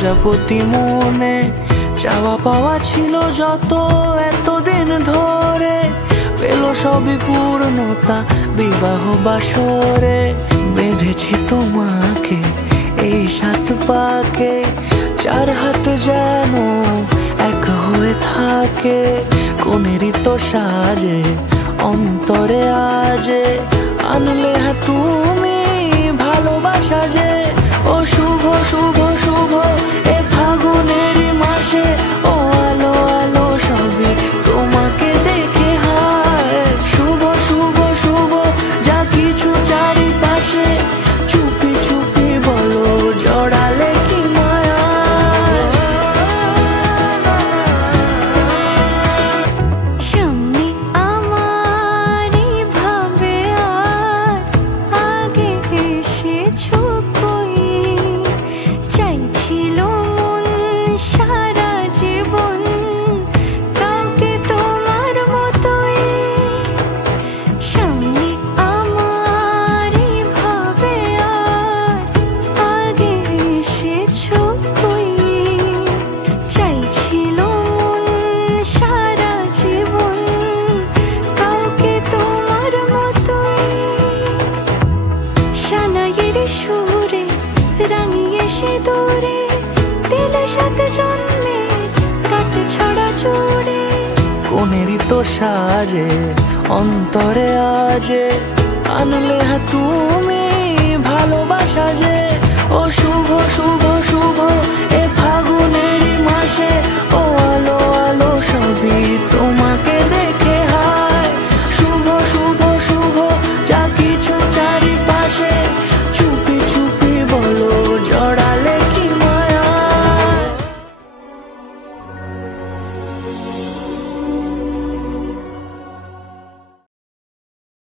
প্রজাপতি মনে চাওয়া পাওয়া ছিল যত এতদিন ধরে, পেল সবই পূর্ণতা বিবাহ বাসরে। বেঁধেছি তোমাকে এই 7 পাকে, 4 হাত যেন এক হয়ে থাকে। কোনেরই তো সাজে অন্তরে আজে আনলে হ্যাঁ তুমি ভালোবাসা যে। ও শুভ শুভ শুভ এ ফাগুনেরই মাসে, ও আলো আলো সবই তোমাকে দেখে হায়। শুভ শুভ শুভ যা কিছু চারিপাশে, চুপি চুপি বলো জড়ালে কি মায়া। সামনে আমারই ভাবে আর আগে এসেছো কই, চাইছিল মন সারা জীবন কাউকে তোমার মতোই। সামনে আমারই ভাবে আর আগে এসেছো কই, চাইছিল মন সারা জীবন কাউকে তোমার মতোই। সানাইয়ের সুরে রাঙিয়ে সে দূরে দিলে 7 জন্মের কাট ছড়া জুড়ে। কোনেরই তো সাজে অন্তরে আজে আনলে হ্যাঁ তুমি ভালোবাসা যে। ও শুভ শুভ